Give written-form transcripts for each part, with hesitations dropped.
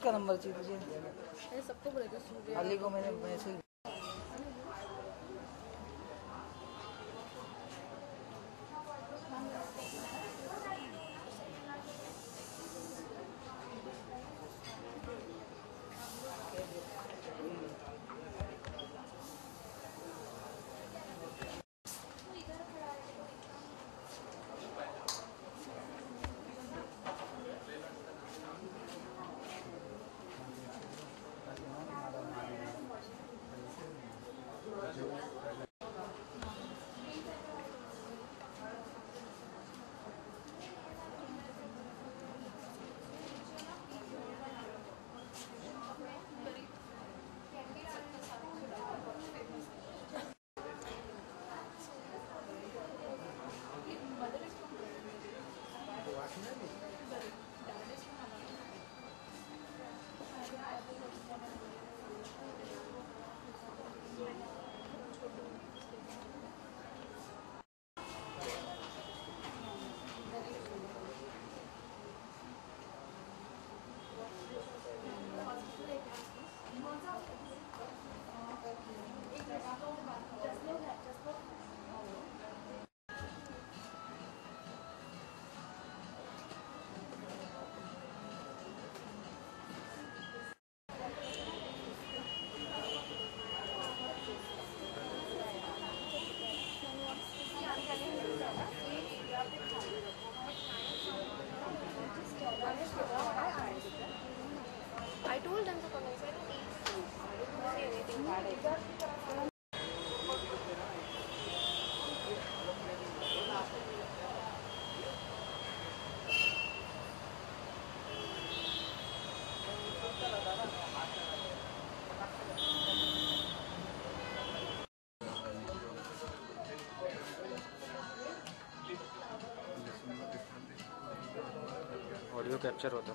किसका नंबर चाहिए तुझे? सबको बोले थे अली को मैंने message I told them to come inside and eat food. I didn't say anything bad either. Audio capture होता।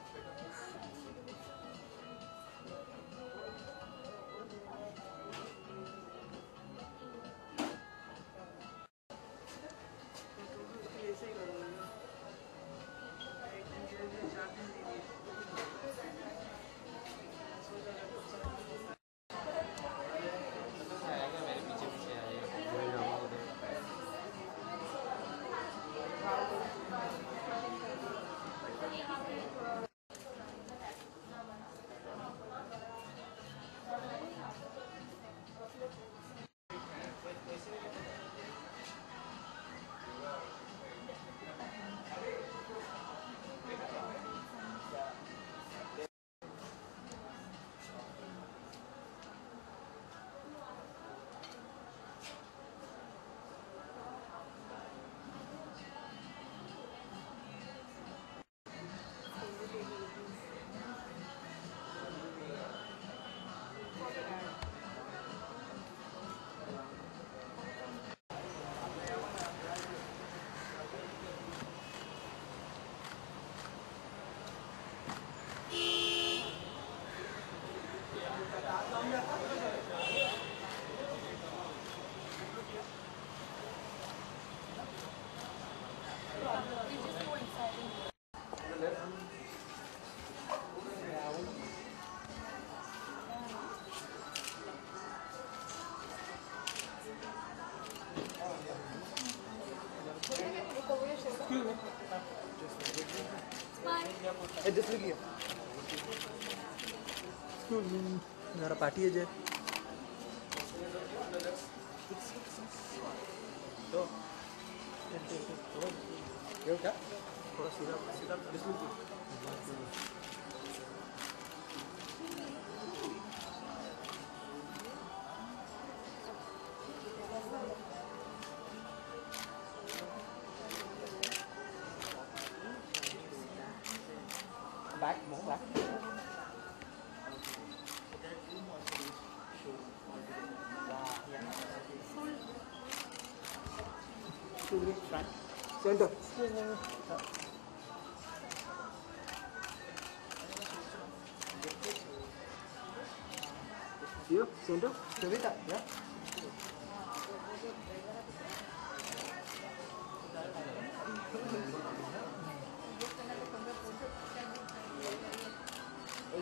मेरा पार्टी है जे तो क्या थोड़ा सीधा सीधा back more back front center here center Savita yeah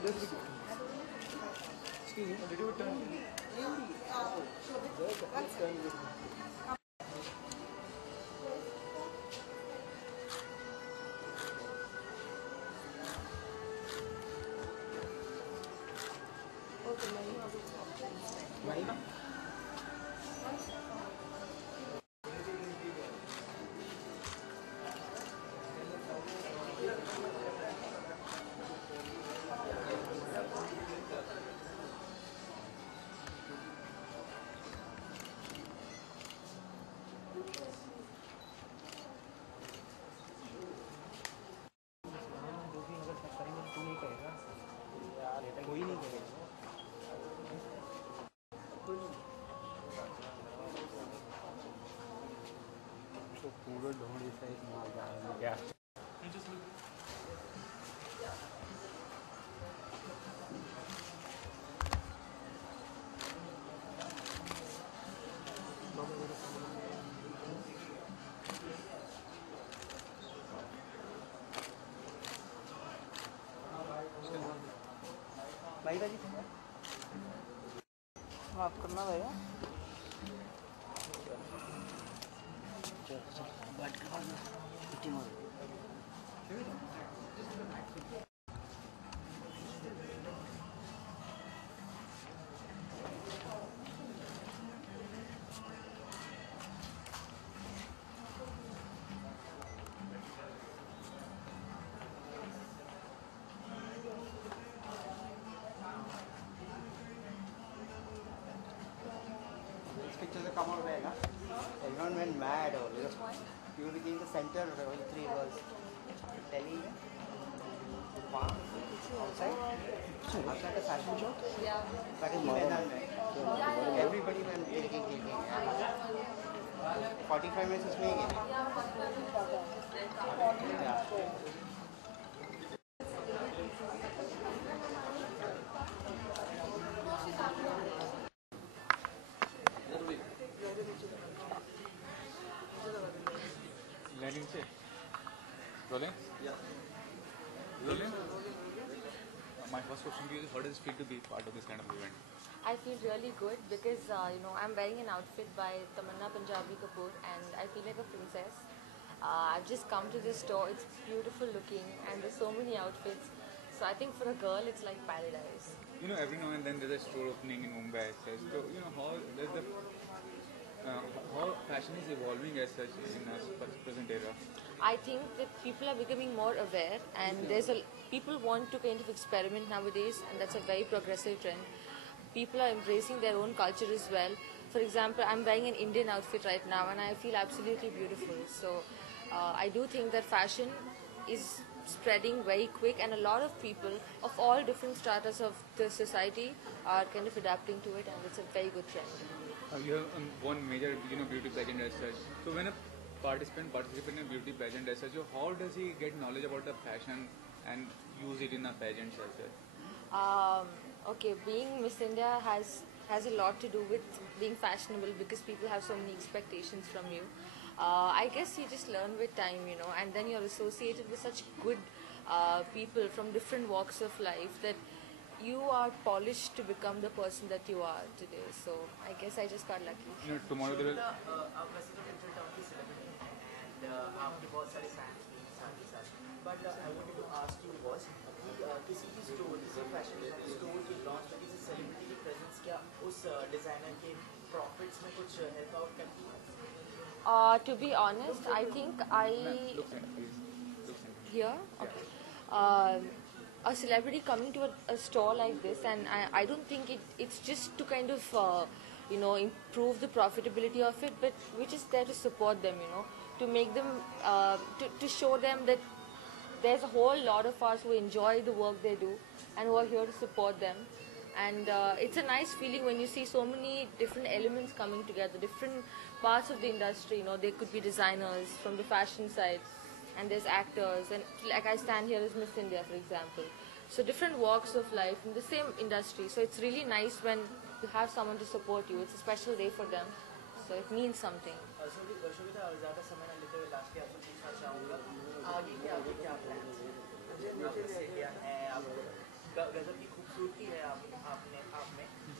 Excuse me, did you turn? Turn. Mahima? कोई नहीं करेगा तो पूरा ढोंढ ऐसा एक माल डाल गया महिला जी माफ करना भैया pictures come out well, huh? Everyone went mad over it. You became the center of all the three girls. Delhi, wow, outside? Outside the fashion show? Yeah. That is Maidan, right? Everybody went taking. 45 minutes उसमें ही गए. Yeah. Landing से rolling. Yeah. Rolling. My first question to you is, how does it feel to be part of this kind of event? I feel really good because I'm wearing an outfit by Tamanna Punjabi Kapoor and I feel like a princess. I've just come to this store. It's beautiful looking and there's so many outfits. So I think for a girl it's like paradise. You know, every now and then there's a store opening in Mumbai as such. So, you know, how does the how fashion is evolving as such in our present era? I think that people are becoming more aware and people want to kind of experiment nowadays and that's a very progressive trend. People are embracing their own culture as well. For example, I'm wearing an Indian outfit right now and I feel absolutely beautiful. So I do think that fashion is spreading very quick and a lot of people of all different stratas of the society are kind of adapting to it and it's a very good trend. You have one major, beauty pageant as such. So when a participant participates in a beauty pageant as such, how does he get knowledge about the fashion and use it in a pageant as such? Okay, being Miss India has a lot to do with being fashionable because people have so many expectations from you. I guess you just learn with time, and then you're associated with such good people from different walks of life that you are polished to become the person that you are today. So I guess I just got lucky. Tomorrow there will... आप वैसे तो interview town की सेलिब्रिटी हैं and आपके बहुत सारे फैंस भी हैं साथ ही साथ. But I wanted to ask you was कि किसी भी स्टोर किसी फैशन स्टोर की लॉन्च में किसी सेलिब्रिटी की प्रेजेंस क्या उस डिजाइनर के प्रॉफिट्स में कुछ हेल्प आउट करती है? To be honest, I think here. Okay. A celebrity coming to a store like this, and I don't think it's just to kind of improve the profitability of it, but we're just there to support them, to make them to show them that there's a whole lot of us who enjoy the work they do and who are here to support them. And it's a nice feeling when you see so many different elements coming together, different parts of the industry. There could be designers from the fashion side, and there's actors, and like I stand here as Miss India, for example. So different walks of life in the same industry. So it's really nice when you have someone to support you. It's a special day for them. So it means something. Sobhita ज़्यादा समय न लेते हुए लास्ट में आपसे पूछना चाहूँगा आगे क्या प्लान्स हैं? आपका क्या है आप गजब की खूबसूरती है आप में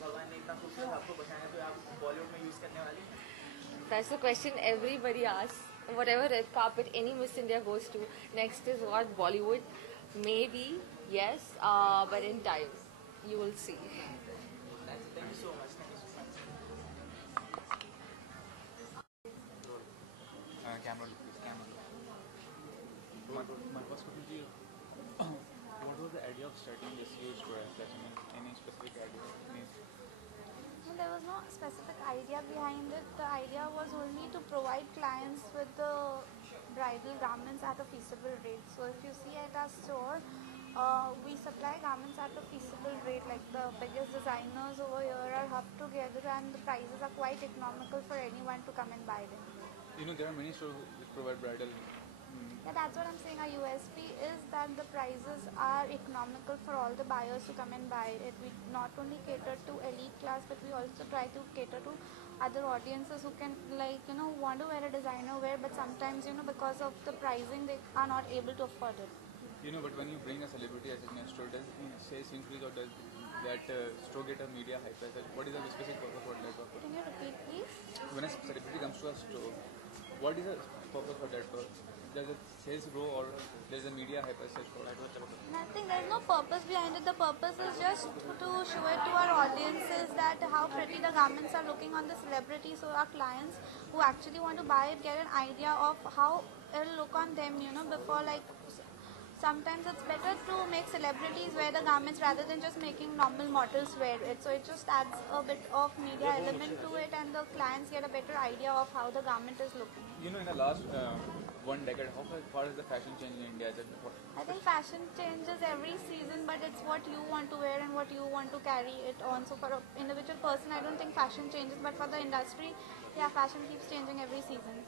भगवान ने इतना खूबसूरत आपको बनाया, तो आप बॉलीवुड में यूज़ करने वाली हैं? That's the question everybody asks. Whatever red carpet any Miss India goes to, next is what Bollywood. Maybe, yes, but in time, you will see. Thank you so much. Thank you so much. Camera, please, camera. My first question to you. What was the idea of starting this huge product? Any specific idea? No, there was no specific idea behind it. The idea was only to provide clients with the bridal garments at a feasible rate. So if you see at our store, we supply garments at a feasible rate. Like the biggest designers over here are hubbed together, and the prices are quite economical for anyone to come and buy them. There are many stores which provide bridal. Yeah, that's what I'm saying. Our USP is that the prices are economical for all the buyers to come and buy it. We not only cater to elite class, but we also try to cater to other audiences who can, want to wear a designer wear, but sometimes, because of the pricing, they are not able to afford it. But when you bring a celebrity as in a store, does sales increase or does that store get a media hype? What is the specific purpose for that? Can you repeat, please? When a celebrity comes to a store, what is the purpose for that? Does the sales grow or there's a media hype as such for that? Nothing. There's no purpose behind it. The purpose is just to show it to our audiences that how pretty the garments are looking on the celebrity, so our clients who actually want to buy it get an idea of how it'll look on them, before sometimes it's better to make celebrities wear the garments rather than just making normal mortals wear it. So it just adds a bit of media element to it, and the clients get a better idea of how the garment is looking. In the last 1 decade, how far has the fashion changed in India? I think fashion changes every season, but it's what you want to wear and what you want to carry it on. So for an individual person, I don't think fashion changes, but for the industry, yeah, fashion keeps changing every season.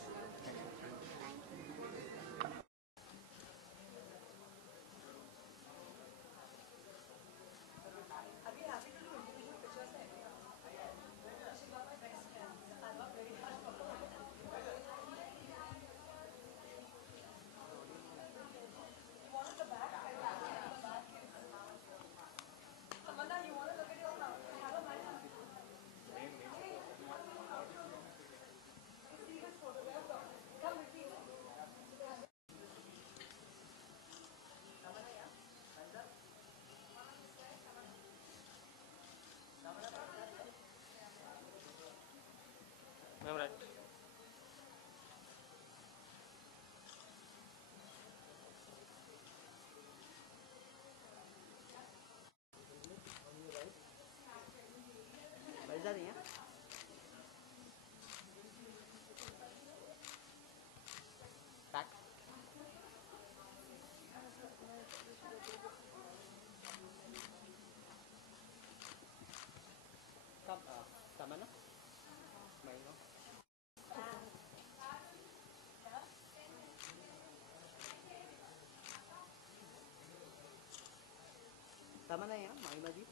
बैठा नहीं है पैक कब तमन्ना महीनों तमन्ना है महिमा जी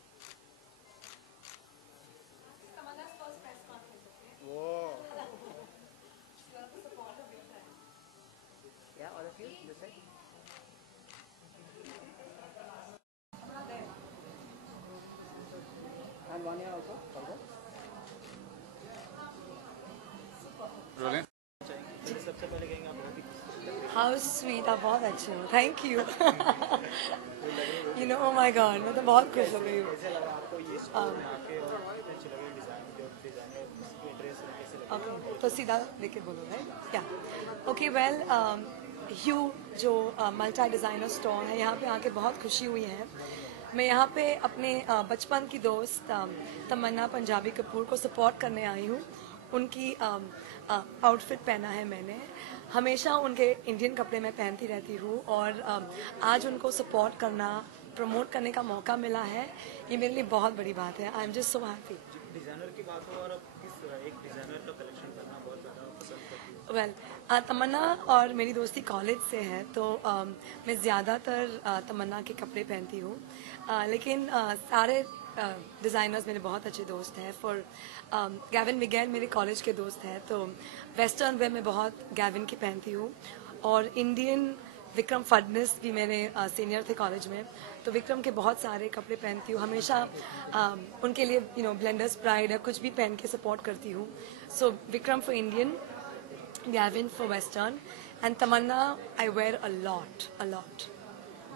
Yeah, all of you, this side. And one here also, further. Rolling. सबसे पहले कहेंगे आप बहुत ही How sweet, आप बहुत अच्छे हो. Thank you. Oh my God, मैं तो बहुत खुश हो गई हूँ. कैसे लगा आपको ये स्टोर में आके और कितने अच्छे लगे डिज़ाइन जो डिज़ाइनर की ड्रेस कैसे लगे? Okay, तो सीधा लेके बोलो, right? Yeah. Okay, well, Hue जो मल्टी डिज़ाइनर स्टोर है, यहाँ पे आके बहुत खुशी हुई है. मैं यहाँ पे अपने बचपन की दोस्त तमन्ना पंजाबी कपूर को सपोर्ट करने आई हूँ. उनकी आउटफिट पहना है मैंने. हमेशा उनके इंडियन कपड़े मैं पहनती रहती हूँ और आज उनको सपोर्ट करना, प्रमोट करने का मौका मिला है. ये मेरे लिए बहुत बड़ी बात है. I am just so happy. Designer की बात हो और अब किस एक डिज़ाइनर का कलेक्शन करना बहुत ज़्यादा पसंद करती हूँ? वेल, तमन्ना और मेरी दोस्ती कॉलेज से है, तो मैं ज़्यादातर तमन्ना के कपड़े पहनती हूँ. लेकिन सारे डिज़ाइनर्स मेरे बहुत अच्छे दोस्त हैं. फॉर गैविन मिगेल मेरे कॉलेज के दोस्त हैं, तो वेस्टर्न वेयर में बहुत गैविन की पहनती हूँ और इंडियन विक्रम फडनिस भी मेरे सीनियर थे कॉलेज में, तो विक्रम के बहुत सारे कपड़े पहनती हूँ हमेशा, उनके लिए ब्लेंडर्स प्राइड है कुछ भी पहन के सपोर्ट करती हूँ. So Vikram for Indian, Gavin for western, and Tamanna I wear a lot.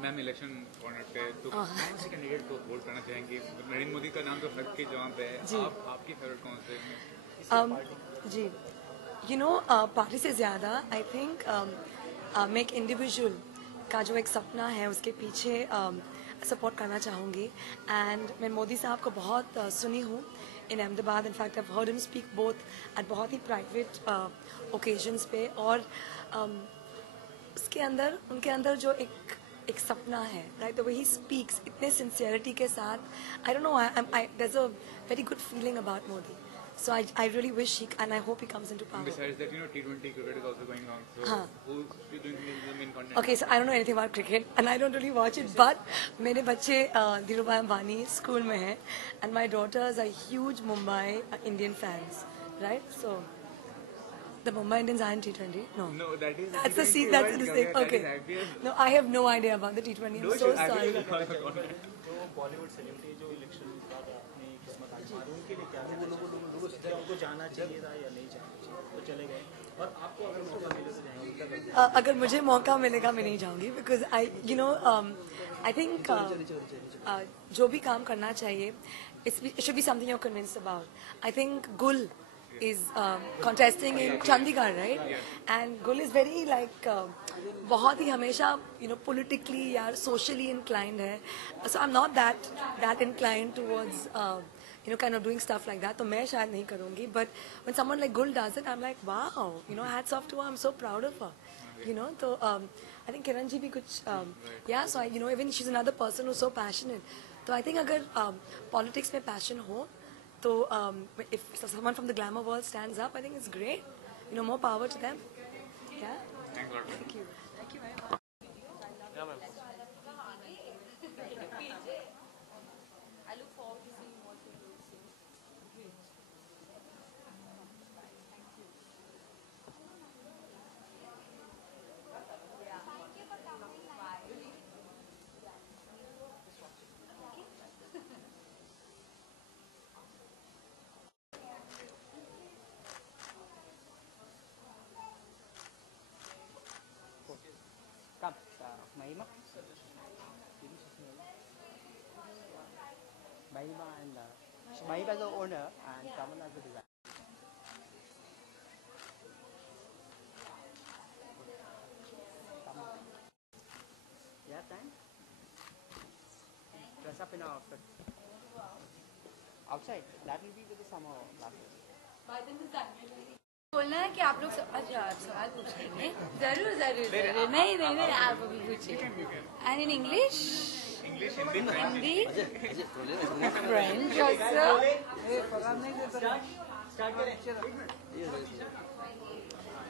Ma'am election corner पे तो कौन से कैंडिडेट को वोट करना चाहेंगे? नरेंद्र मोदी का नाम तो हर के जवाब पे है, आपकी फेवरेट कौन से? जी पार्टी से ज़्यादा आई थिंक मैं एक इंडिविजुअल का जो एक सपना है उसके पीछे सपोर्ट करना चाहूँगी. एंड मैं मोदी साहब को बहुत सुनी हूँ in Ahmedabad. In fact I heard him speak both at बहुत ही प्राइवेट ओकेजन्स पे, और उसके अंदर उनके अंदर जो एक सपना है, right, the way he speaks इतने सिंसियरिटी के साथ, I don't know, there is a very good feeling about Modi. So I really wish and I hope he comes into power. Besides that, T20 cricket is also going on. So who do you think is the main content? Okay, so I don't know anything about cricket and I don't really watch it. But मेरे बच्चे धीरूभाई अंबानी स्कूल में हैं, and my daughters are huge Mumbai Indian fans, right? So the Mumbai Indians are in T20. No, that is that's the seat. That's the thing. Okay. No, I have no idea about the T20. I'm so sorry. जो बॉलीवुड सेलिब्रिटी जो इलेक्शन का अपनी किस्मत आजमाई उनके लिए क्या है, उनको जाना चाहिए था या नहीं जाना चाहिए, तो चले गए, और आपको अगर मौका मिले तो जाएंगे? अगर मुझे मौका मिलेगा मैं नहीं जाऊंगी, बिकॉज आई थिंक जो भी काम करना चाहिए it should be something you're convinced about. I think Gul is contesting in Chandigarh, right? And Gul is very बहुत ही हमेशा politically या socially inclined है. So I'm not that inclined towards kind of doing stuff like that. तो मैं शायद नहीं करूँगी. But when someone like Gul does it, I'm like, wow, hats off to her. I'm so proud of her. तो I think Kiran ji भी कुछ yeah, so even she's another person who's so passionate. तो I think अगर politics में passion हो, तो if someone from the glamour world stands up, I think it's great. More power to them. Yeah. Thanks a lot. Thank you. Thank you very much. I look forward to seeing what you do soon. Come, Mahima. Mahima and Mahima is the owner and Kamal as the designer. You have time? Dress up in our outfit. Outside. That will be with the summer classes. बोलना है कि आप लोग अच्छा आप सवाल पूछेंगे, जरूर जरूर जरूर, नहीं आप अभी पूछिए. And in English, Hindi, French also.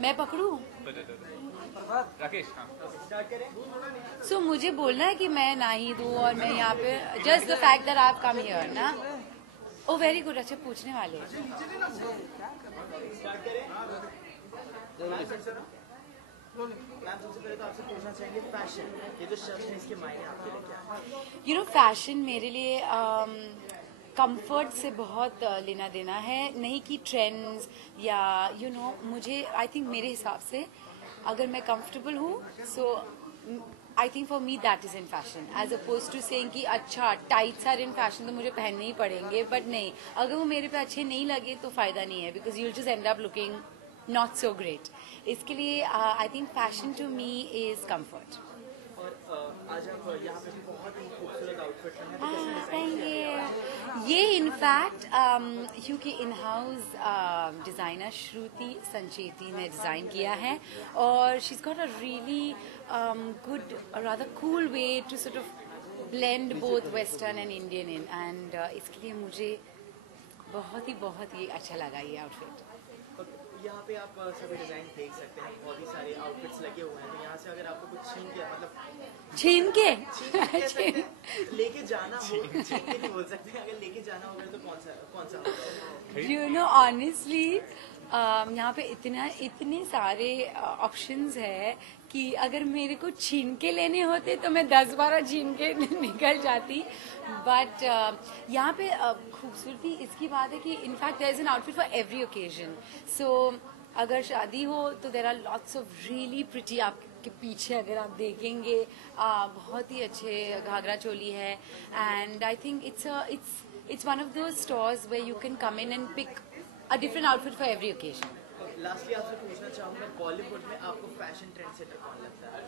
मैं पकड़ूं? राकेश, सो मुझे बोलना है कि मैं ना ही दूं और मैं यहाँ पे जस्ट द फैक्ट दैट आप कम हियर ना. ओ वेरी गुड. अच्छा पूछने वाले फैशन मेरे लिए कंफर्ट से बहुत लेना देना है, नहीं कि ट्रेंड्स या मुझे आई थिंक मेरे हिसाब से अगर मैं कंफर्टेबल हूँ, so I think for me that is in fashion, as oppose to saying कि अच्छा टाइट्स आर इन फैशन तो मुझे पहनने ही पड़ेंगे. बट नहीं, अगर वो मेरे पे अच्छे नहीं लगे तो फायदा नहीं है, because you'll just end up looking not so great. इसके लिए I think fashion to me is comfort. आज आप यहाँ पे बहुत ही खूबसूरत आउटफिट में ये इनफैक्ट क्योंकि in house designer Shruti Sancheti ने डिज़ाइन किया है, और she is got a really good rather cool way to sort of blend both western and Indian in, and इसके लिए मुझे बहुत ही अच्छा लगा ये आउटफिट. यहाँ पे आप सभी डिजाइन देख सकते हैं, बहुत ही सारे आउटफिट्स लगे हुए हैं. तो यहाँ से अगर आपको कुछ छीन के लेके जाना हो, छीन के नहीं बोल सकते, अगर लेके जाना होगा तो कौन सा ऑनेस्टली यहाँ पे इतने सारे ऑप्शंस है कि अगर मेरे को छीन के लेने होते तो मैं 10-12 छीन के निकल जाती. बट यहाँ पे खूबसूरती इसकी बात है कि in fact there is an outfit for every occasion. So अगर शादी हो तो there are lots of really pretty. आपके पीछे अगर आप देखेंगे बहुत ही अच्छे घाघरा चोली है. And I think it's one of those stores where you can come in and pick a different outfit for every occasion. Lastly आपसे पूछना चाहूँगा, बॉलीवुड में आपको फैशन ट्रेंड सेटर कौन लगता है?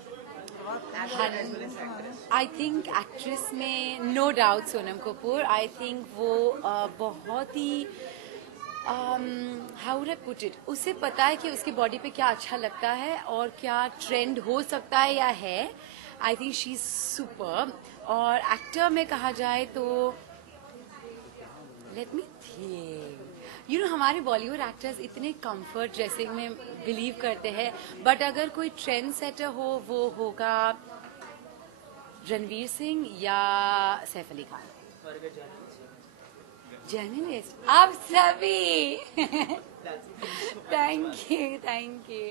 Actor as well as actress. I think actress में no doubt Sonam Kapoor. I think वो बहुत ही how would I put it, उसे पता है कि उसकी बॉडी पे क्या अच्छा लगता है और क्या ट्रेंड हो सकता है या है. I think she is super. और एक्टर में कहा जाए तो लेट मी थिंक. हमारे बॉलीवुड एक्टर्स इतने कंफर्ट ड्रेसिंग में बिलीव करते हैं. बट अगर कोई ट्रेंड सेटर हो वो होगा रणवीर सिंह या सैफ अली खान. जर्नलिस्ट आप सभी. Thank you. Thank you.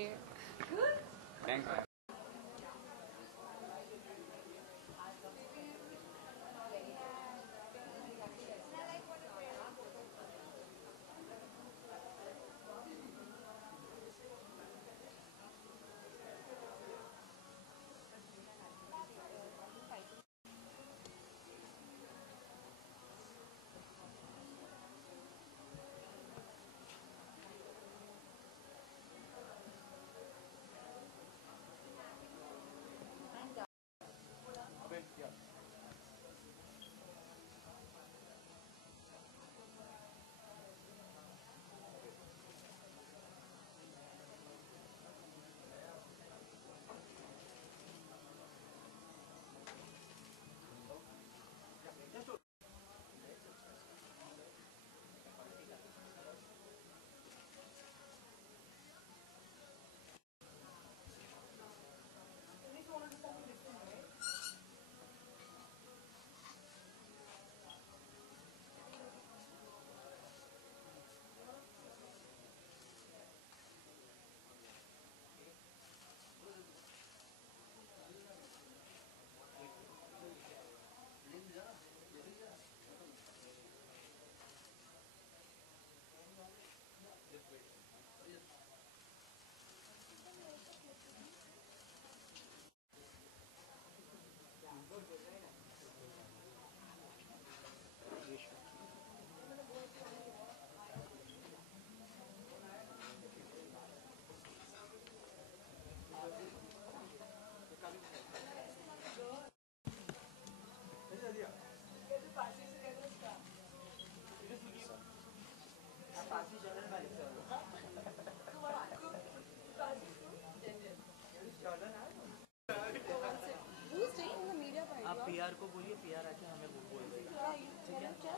PR को बोलिए, पीआर आके हमें वो बोल देगा. ठीक है.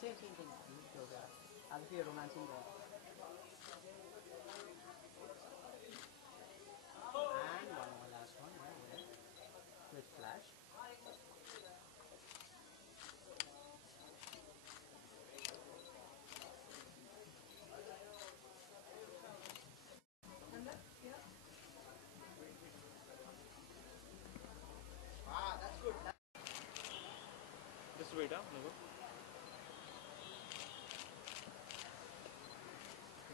Same thing. I'll be a romancing guy. And one more last one, with flash. That's good. Just wait, Nago.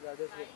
Yeah, just wait.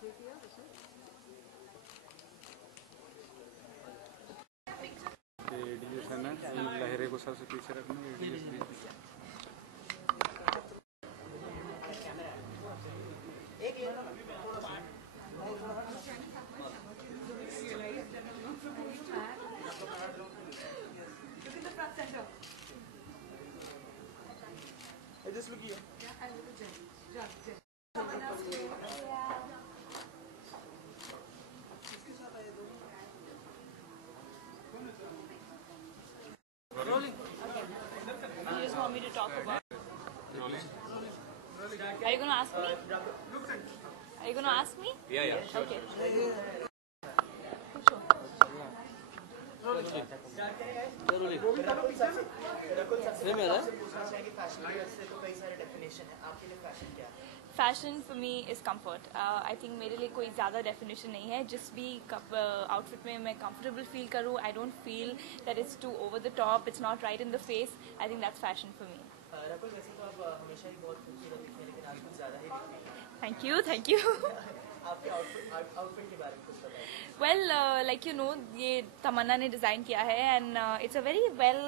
ADS है ना, लहरे को सबसे पीछे रखना, ADS Just look here. You just want me to talk about? Are you going to ask me? Are you going to ask me? Yeah, sure. Okay. Fashion for me is comfort. I think मेरे लिए कोई ज़्यादा डेफिनेशन नहीं है. जिस भी आउटफिट में मैं कंफर्टेबल फील करूँ, I don't feel that it's too over the top, it's not right in the face. I think that's fashion for me. Rakul, वैसे तो आप हमेशा ही बहुत खूबसूरत दिखते हैं, लेकिन आज कुछ ज़्यादा ही दिखते हैं. Thank you, thank you. आपके आउटफिट के बारे में कुछ बताइए. वेल, लाइक यू नो, ये तमन्ना ने डिज़ाइन किया है and it's a very well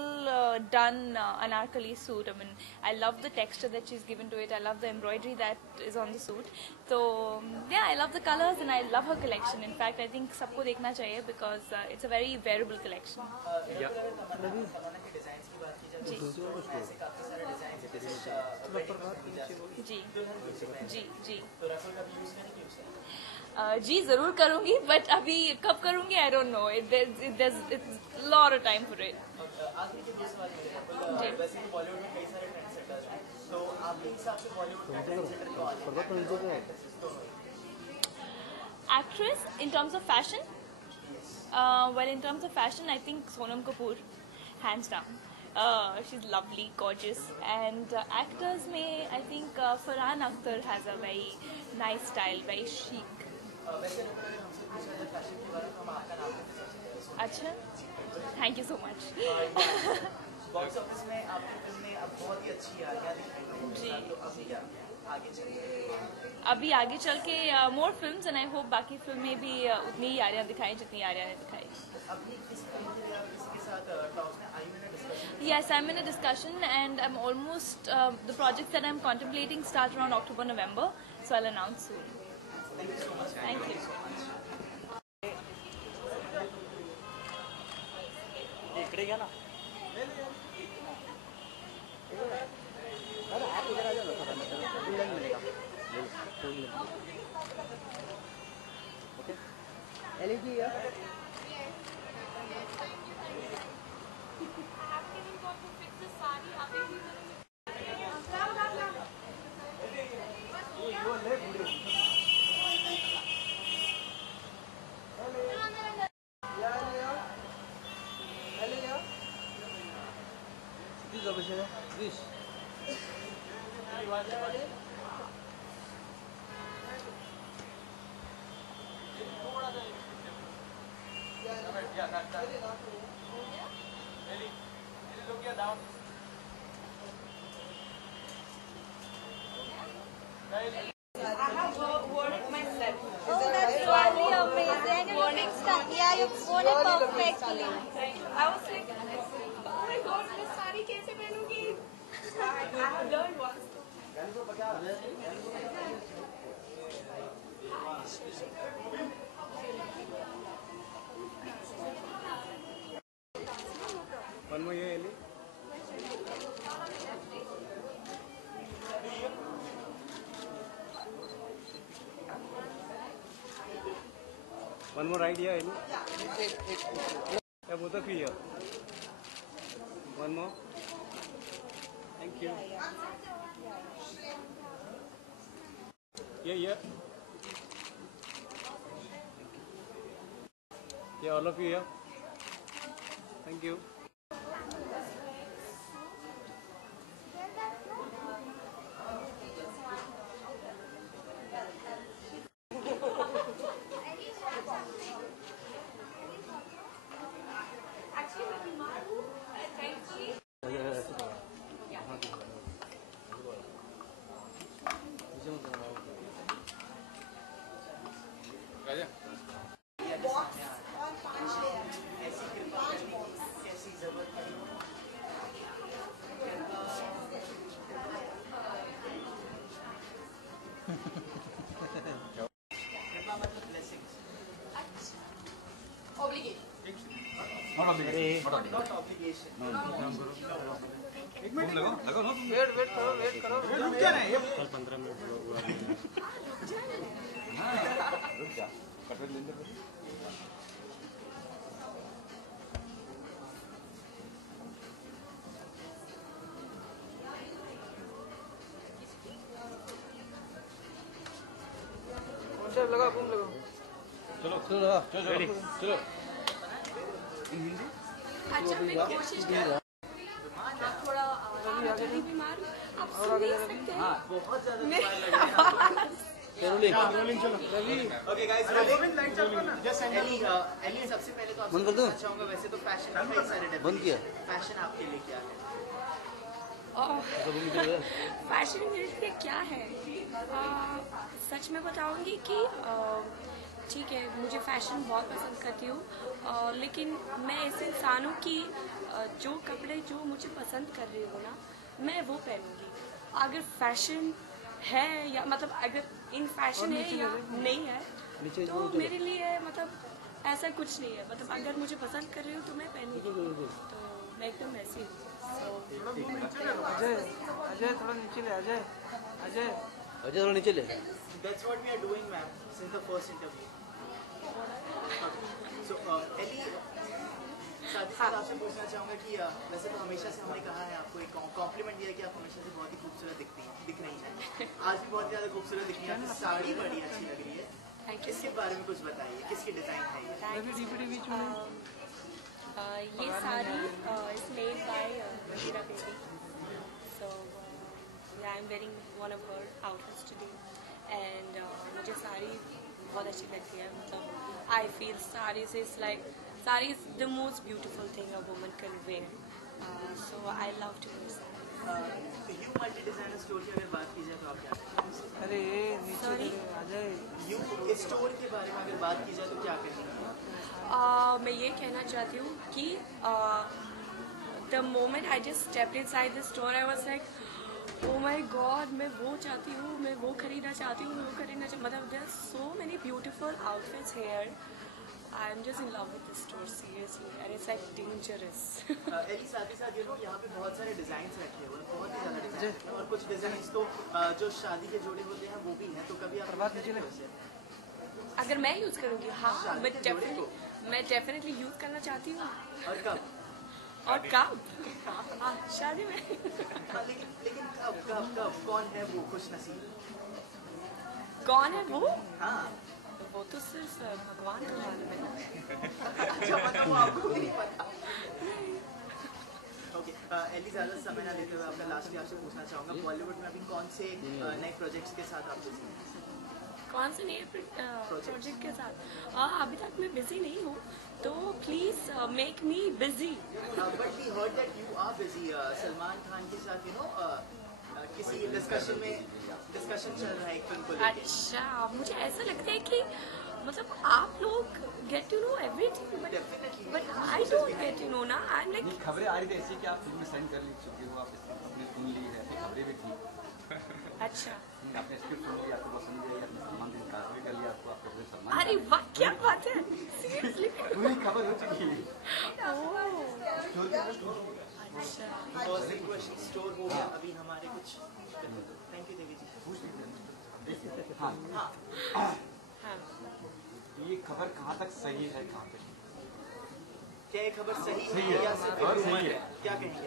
done anarkali suit. I mean, I love the texture that she is given to it. I love the embroidery that is on the suit. तो yeah, I love the colours and I love her collection. In fact I think सबको देखना चाहिए because it's a very wearable collection. Tamanna के design की बात की जाए तो ऐसे काफ़ी सारे डिज़ाइन जी जी तो रकुल कभी यूज़ करेंगे उसे? जी ज़रूर करूँगी, बट अभी कब करूँगी आई don't no. It's lot of time for it. आखिरी के 2 सवाल मेरे हैं. वैसे बॉलीवुड में कई सारे ट्रेंड सेटर्स हैं, तो आपके हिसाब से बॉलीवुड में ट्रेंड सेटर कौन है? Actress in terms of fashion? Well, in terms of fashion, I think Sonam Kapoor, hands down. She's lovely, gorgeous, and actors में I think Farhan Akhtar has a very nice style, very chic. वैसे रकुल, अगर हमसे पूछा जाए फैशन के बारे में, हम आपका नाम लेते हैं. अच्छा, thank you so much. Box office में आपकी फिल्म में अब बहुत ही अच्छी आज्ञा दिख रही है. जी. तो अभी क्या आगे चलिए? अभी आगे चल के मोर फिल्म्स एंड आई होप बाकी फिल्में भी उतनी ही यारियाँ दिखाएं जितनी यारियाँ ने दिखाई. अभी किसी फिल्म के लिए आप किसी के साथ टॉक्स में आई हुई discussion? Yes, I'm in a discussion and I'm almost, the projects that I'm contemplating start around October, November, so I'll announce soon. Thank you so much. Thank you. इकडे घ्या ना. अरे आप इधर आ जाओ ना, थोड़ा गोल्डन मिलेगा. ओके, एलईडी है. Yeah, you wore it perfectly. I was like, oh my god, मैं साड़ी कैसे पहनूंगी? I have learned once. One more here, Ellie. One more right here, Ellie. Yeah, both of you here. One more. Thank you. Yeah. Yeah, all of you here. Thank you. अच्छा मैं कोशिश कर थोड़ा बीमार हूँ, आप सुन नहीं सकते हैं मेरी आवाज़। ओके गाइस, एली सबसे पहले तो आपसे पूछना चाहूंगा, वैसे तो फैशन का कई सारे बंद किया, फैशन आपके लिए क्या है? फैशन मेरे लिए क्या है? सच में बताऊंगी कि ठीक है, मुझे फैशन बहुत पसंद करती हूँ, लेकिन मैं ऐसे इंसान हूँ कि जो कपड़े जो मुझे पसंद कर रही हूँ ना, मैं वो पहनूंगी। अगर फैशन है या मतलब अगर इन फैशन है या नहीं है, तो मेरे लिए मतलब ऐसा कुछ नहीं है। मतलब अगर मुझे पसंद कर रही हूँ तो मैं पहनूंगी, तो मैं एकदम ऐसी हूँ। अजय थोड़ा नीचे ले, अजय थोड़ा नीचे ले। That's what we are doing, ma'am, since the first interview. So, Elli, साथ ही साथ आपसे पूछना चाहूँगा कि वैसे तो हमेशा से हमने कहा है, आपको एक कॉम्प्लीमेंट दिया कि आप हमेशा से बहुत ही खूबसूरत दिख रही हैं। आज भी बहुत ज़्यादा खूबसूरत दिख रही हैं, आपकी साड़ी बड़ी अच्छी लग रही है। इसके बारे में कुछ बताइए, किसकी डिज़ाइन है ये? ये sari is made by Meera Baby. So yeah, I'm wearing one of her outfits today, and मुझे साड़ी बहुत अच्छी लगती है। मतलब I feel sarees is the most beautiful thing a woman can wear. So I love to wear sarees. You multi designer store की अगर बात की जाए तो आप क्या कहेंगे? अरे नीचे अजय, यू स्टोर के बारे में अगर बात की जाए तो क्या कहेंगे? मैं ये कहना चाहती हूँ कि the moment I just stepped inside the store, I was like, oh my God, मैं वो चाहती हूँ, मैं वो खरीदना चाहती हूँ, मैं वो खरीदना चाहती हूँ। मतलब there are so many beautiful outfits here. I'm just in love with this store, seriously, and it's like dangerous. Elli, साथ ही साथ यहाँ पे बहुत सारे डिजाइन्स रखे हुए हैं, बहुत ही ज़्यादा डिजाइन, और कुछ डिजाइन्स तो जो शादी के जोड़े होते हैं वो भी हैं, तो कभी आप बात नीचे लगे? अगर मैं यूज़ करूँगी, हाँ, मैं डेफिनेटली यूज़ करना चाहती हूँ। और कब? हाँ, शादी में। लेकिन कब कौन है वो खुश नसीब? कौन है वो? हाँ, वो तो सिर्फ भगवान को मालूम है। अच्छा, मतलब वो आपको भी नहीं पता। ओके, एली, ज़्यादा समय ना लेते हुए आपका लास्ट आपसे पूछना चाहूँगा, बॉलीवुड में अभी कौन से नए प्रोजेक्ट्स के साथ आप बिजी हैं? कौन से नए प्रोजेक्ट के साथ? अभी तक मैं बिजी नहीं हूँ, तो please make me busy. But we heard that you are busy Salman Khan के साथ, किसी डिस्कशन चल रहा है एक फिल्म को लेकर। अच्छा, मुझे ऐसा लगता है कि मतलब आप लोग get to know everything, but I don't get to know ना। आई एम लाइक, खबरें आ रही थी ऐसी कि आप फिल्म सेंड कर चुके हो, आप आपने सुन ली है, ऐसी खबरें भी थी। अच्छा, आपने स्क्रिप्ट सुन लिया, आपको पसंद आई, आपने सलमान खान कास्ट भी कर लिया, आपको सलमान। अरे वाह, क्या बात है, सीरियसली पूरी खबर हो चुकी है। अच्छा, क्वेश्चन स्टोर हो गया अभी हमारे कुछ। थैंक यू देवी जी। हाँ, ये खबर कहाँ तक सही है, कहाँ तक क्या ये खबर सही है या सिर्फ एक rumor है? क्या कहेंगे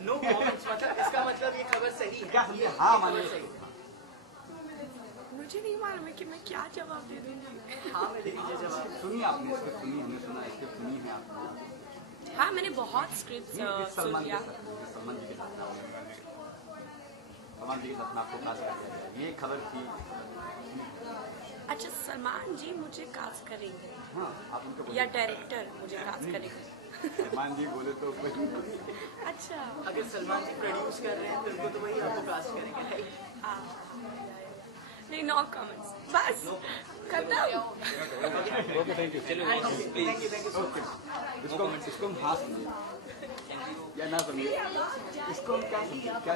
नो कमेंट्स, मतलब इसका मतलब ये खबर सही है? हाँ, मानिए। मुझे नहीं मालूम है कि मैं क्या जवाब दे दूँगी। हाँ, मैं दे दीजिए जवाब। सुनी आपने, स्क्रिप्ट सुनी, हमने सुना स्क्रिप्ट सुनी है आपने? हाँ, मैंने बहुत स्क्रिप्ट सुन लिया। सलमान जी के साथ आपको कास्ट कर दिया, ये खबर थी। अच्छा, सलमान जी मुझे कास्ट करेंगे? हाँ, आप उनको या डायरेक्टर मुझे कास्ट करेंगे? सलमान जी बोले तो अच्छा, अगर सलमान जी प्रोड्यूस कर रहे हैं फिल्म को तो वही आपको कास्ट करेंगे, राइट? Absolutely no comments. बस खत्म. ओके थैंक यू चलो ओके इसको हम हाँ समझिए या ना समझिए इसको हम क्या समझिए क्या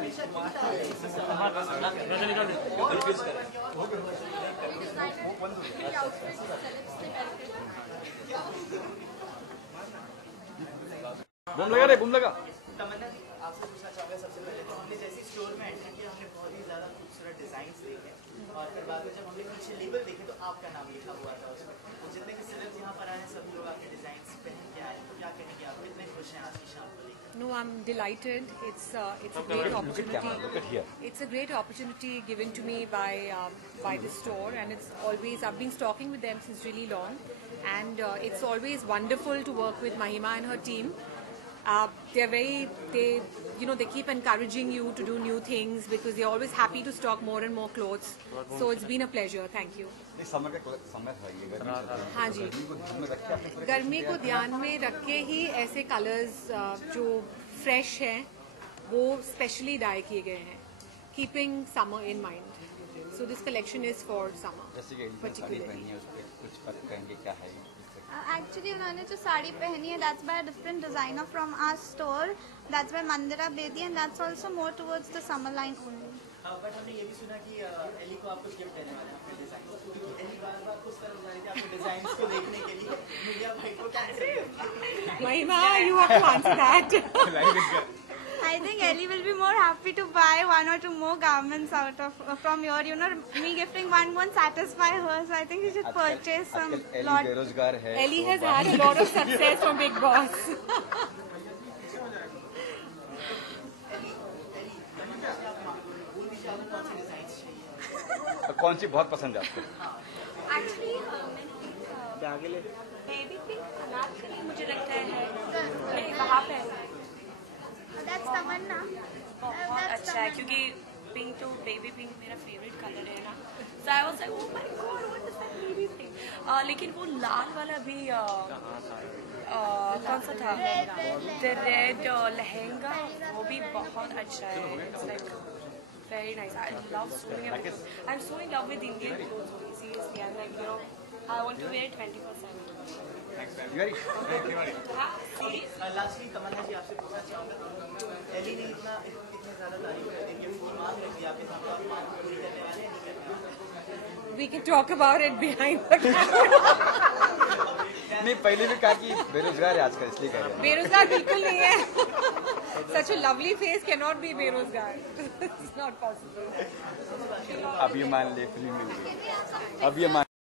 बूम लगा तमन्ना जी आपसे पूछना चाहूँगा सबसे पहले तो हमने जैसे स्टोर में एंटर किया हमने बहुत ही ज़्यादा खूबसूरत डिज़ाइंस देखे और फिर बाद में जब हमने पीछे लेबल देखे तो आपका नाम लिखा हुआ था उसमें तो जितने भी सेलेब्स यहाँ पर आए हैं सभी लोग आपके डिज़ाइंस पहन के आए तो क्या कहेंगे आप कितने खुश हैं आज की शाम को लेकर? No, I'm delighted. It's a great opportunity. It's a great opportunity given to me by the store, and it's always I've been stalking with them since really long, and it's always wonderful to work with Mahima and her team. They keep encouraging you to do new things because they're always happy to stock more and more clothes. So it's been a pleasure. Thank you. Summer का समय था ये हाँ जी. गर्मी को ध्यान में रख के ही ऐसे कलर्स जो फ्रेश हैं वो स्पेशली डाई किए गए हैं, keeping summer in mind. So this collection is for summer. जैसे कि साड़ी पहनी है उस पर कुछ फर्क कहेंगे क्या है? Actually, उन्होंने जो साड़ी पहनी है that's by a different designer from our store. That's by Mandira Bedi, and that's also more towards the summer line only. But हमने ये भी सुना कि एली को आप कुछ गिफ्ट देने वाले हैं अपने डिज़ाइन. एली बार कुछ तरह बता रही थी आपके डिज़ाइंस को देखने के लिए मीडिया भाई को cancel. Mahima, you have to answer that. I think Ellie will be more happy to buy one or two more garments out of from your. Me gifting one won't satisfy her, so I think you should purchase some lot. बेरोजगार है. Ellie has had a lot of success from Big Boss. कौन सी बहुत पसंद है आपको? Actually, baby pink Anarkali मुझे लगता है नहीं वहाँ पे That's Tamanna. बहुत अच्छा है क्योंकि पिंक तो बेबी पिंक मेरा फेवरेट कलर है ना. So I was like, oh my god, what is that baby pink? लेकिन वो लाल वाला भी कौन सा था? The red लहंगा वो भी बहुत अच्छा है. It's like very nice. I love sewing. I'm so in love with Indian clothes. Seriously, I'm like I want to wear 24/7. लास्टली तमन्ना जी आपसे पूछना चाहूँगा एली ने इतने ज़्यादा तारीफ कर दी गिफ्ट की मांग रख दी आपके सामने आप मांग पूरी करने वाले हैं नहीं करने वाले? We can talk about it behind the camera. नहीं पहले भी कहा कि बेरोजगार है आजकल इसलिए कह रहे हैं. बेरोजगार बिल्कुल नहीं है. Such a lovely face cannot be बेरोजगार. It's not possible. अब ये मान ले फिल्म में अब ये मान